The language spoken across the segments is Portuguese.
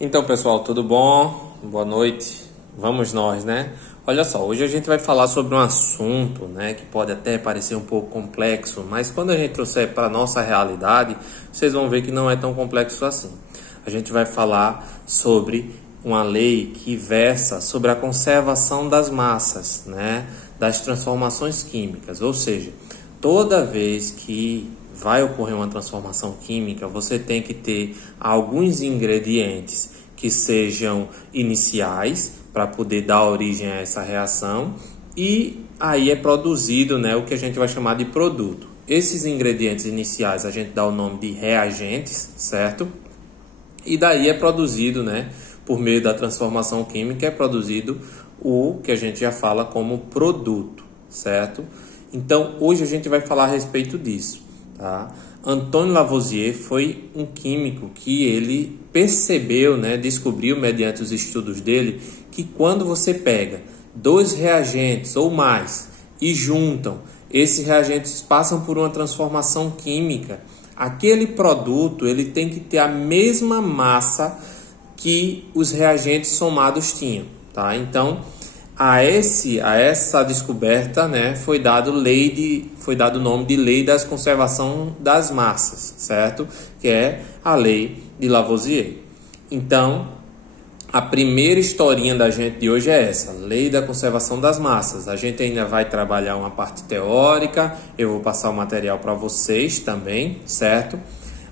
Então, pessoal, tudo bom? Boa noite. Vamos nós, né? Olha só, hoje a gente vai falar sobre um assunto, né, que pode até parecer um pouco complexo, mas quando a gente trouxer para a nossa realidade, vocês vão ver que não é tão complexo assim. A gente vai falar sobre uma lei que versa sobre a conservação das massas, né, das transformações químicas, ou seja, toda vez que vai ocorrer uma transformação química, você tem que ter alguns ingredientes que sejam iniciais para poder dar origem a essa reação e aí é produzido, né, o que a gente vai chamar de produto. Esses ingredientes iniciais a gente dá o nome de reagentes, certo? E daí é produzido, né, por meio da transformação química, é produzido o que a gente já fala como produto, certo? Então, hoje a gente vai falar a respeito disso, tá? Antônio Lavoisier foi um químico que ele percebeu, né, descobriu mediante os estudos dele, que quando você pega dois reagentes ou mais e juntam, esses reagentes passam por uma transformação química, aquele produto ele tem que ter a mesma massa que os reagentes somados tinham, tá? Então, a essa descoberta, né, foi dado o nome de Lei da Conservação das Massas, certo? Que é a Lei de Lavoisier. Então, a primeira historinha da gente de hoje é essa, Lei da Conservação das Massas. A gente ainda vai trabalhar uma parte teórica, eu vou passar o material para vocês também, certo?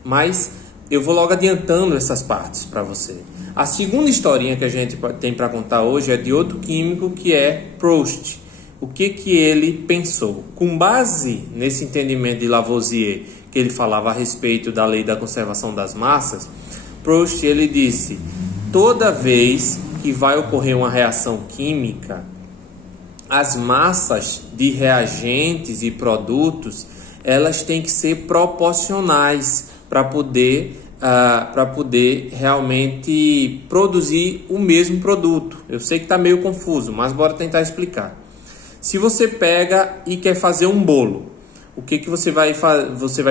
Mas eu vou logo adiantando essas partes para você. A segunda historinha que a gente tem para contar hoje é de outro químico que é Proust. O que ele pensou? Com base nesse entendimento de Lavoisier, que ele falava a respeito da lei da conservação das massas, Proust ele disse, toda vez que vai ocorrer uma reação química, as massas de reagentes e produtos, elas têm que ser proporcionais para poder realmente produzir o mesmo produto. Eu sei que está meio confuso, mas bora tentar explicar. Se você pega e quer fazer um bolo, o que você vai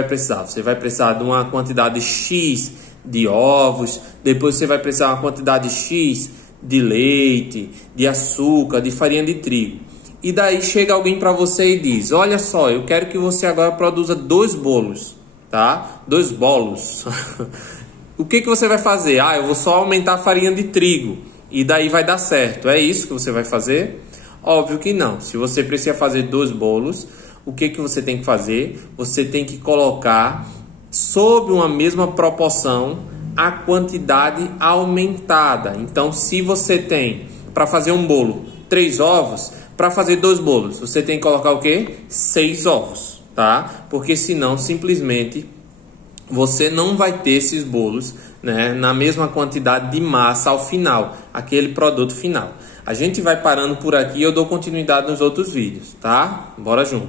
precisar? Você vai precisar de uma quantidade X de ovos, depois você vai precisar de uma quantidade X de leite, de açúcar, de farinha de trigo. E daí chega alguém para você e diz, olha só, eu quero que você agora produza 2 bolos. Tá? 2 bolos. O que você vai fazer? Eu vou só aumentar a farinha de trigo e daí vai dar certo. É isso que você vai fazer? Óbvio que não. Se você precisa fazer 2 bolos, o que você tem que fazer? Você tem que colocar sob uma mesma proporção a quantidade aumentada. Então, se você tem para fazer um bolo 3 ovos, para fazer 2 bolos, você tem que colocar o quê? 6 ovos. Tá? Porque senão simplesmente você não vai ter esses bolos, né, na mesma quantidade de massa ao final, aquele produto final. A gente vai parando por aqui e eu dou continuidade nos outros vídeos, tá? Bora junto.